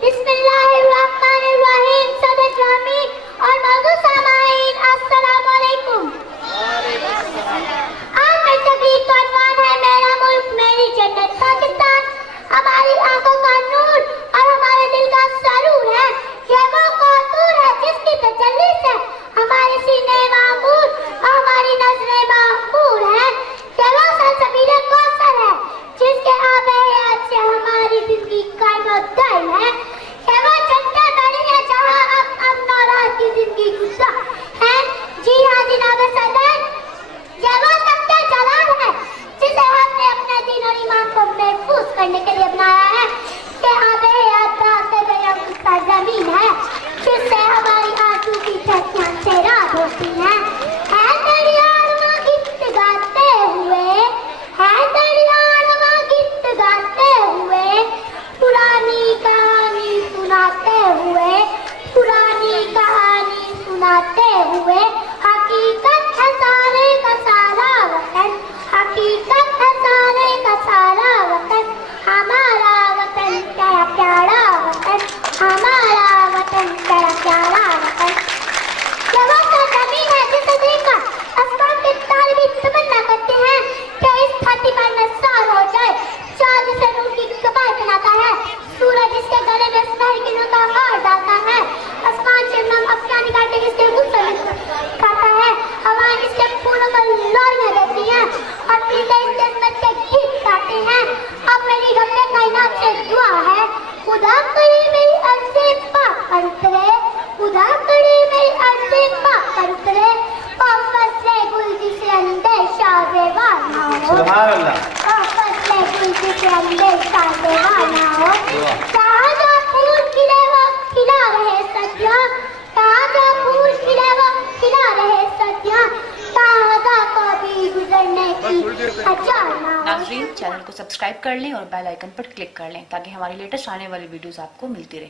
बिस्मिल्लाहिर्रहमानिर्रहीम। सदर आमीन। और मौजूद सामाईन अस्सलामु अलैकुम। आज मेरी तकरीर का उन्वान है मेरा मुल्क मेरी जन्नत पाकिस्तान। हमारी आंखों का नूर और हमारे दिल का सरूर है। ये वो कौतूर है जिसकी तजल्ली से हमारे सीने मामूर और हमारी नजरें मामूर है। ये वो सलसबीले कौसर है जिसके आबे याद से हमारी जिंदगी कायम और दायम है। ये वो जन्नत बनी है जहाँ अब अमन और राहत की जिंदगी गुज़ार है। जी हाँ जनाब सदर, ये वो तख्ते जलाल है जिसे हमने अपने दीन और ईमान को महफूज करने के लिए बनाया है। ये आबे याद का जमीन है जिससे हमारी आंसू की छतियां सैराब होती हैं। है दरियावा गीत गाते हुए, है दरियावा गीत गाते हुए, पुरानी कहानी सुनाते हुए, पुरानी कहानी सुनाते हुए। हकीकत है सारे का सारा वतन, हकीकत है सारे का सारा वतन। हमारा वतन क्या प्यारा वतन, हमारा वतन क्या प्यारा वतन। ये वो सरजमीन है जिसे देखकर आसमान के तारे भी तमन्ना करते हैं कि इस धरती पर नसार हो जाए। चांद से नूर की कबार बनाता है, सूरज इसके गले में सुनहरी किरणों का हार डालता है। आसमान से नम अफगानी काटे इसके गुस्से में खाता है। हवाएं इसके फूलों पर लौरियां देती हैं और पीले इसके इस्मत के गीत गाते हैं। अब मेरी रब्बे कायनात से दुआ है, खुदा करे मेरी अर्ज़े पाक पर उतरे, खुदा करे मेरी अर्ज़े पाक पर उतरे। और फसले गुल जिसे अंदेशा बेवार ना हो, सुभान अल्लाह। और फसले गुल जिसे अंदेशा बेवार ना हो। ताजा फूल खिले वो खिला रहे सदियां, ताजा फूल खिले वो खिला रहे सदियां। ताजा कभी गुजरने की अचार ना हो। नाज़रीन, चैनल को सब्सक्राइब कर लें और बेल आइकन पर क्लिक कर लें ताकि हमारी लेटेस्ट आने वाली वीडियोस आपको मिलती रहे।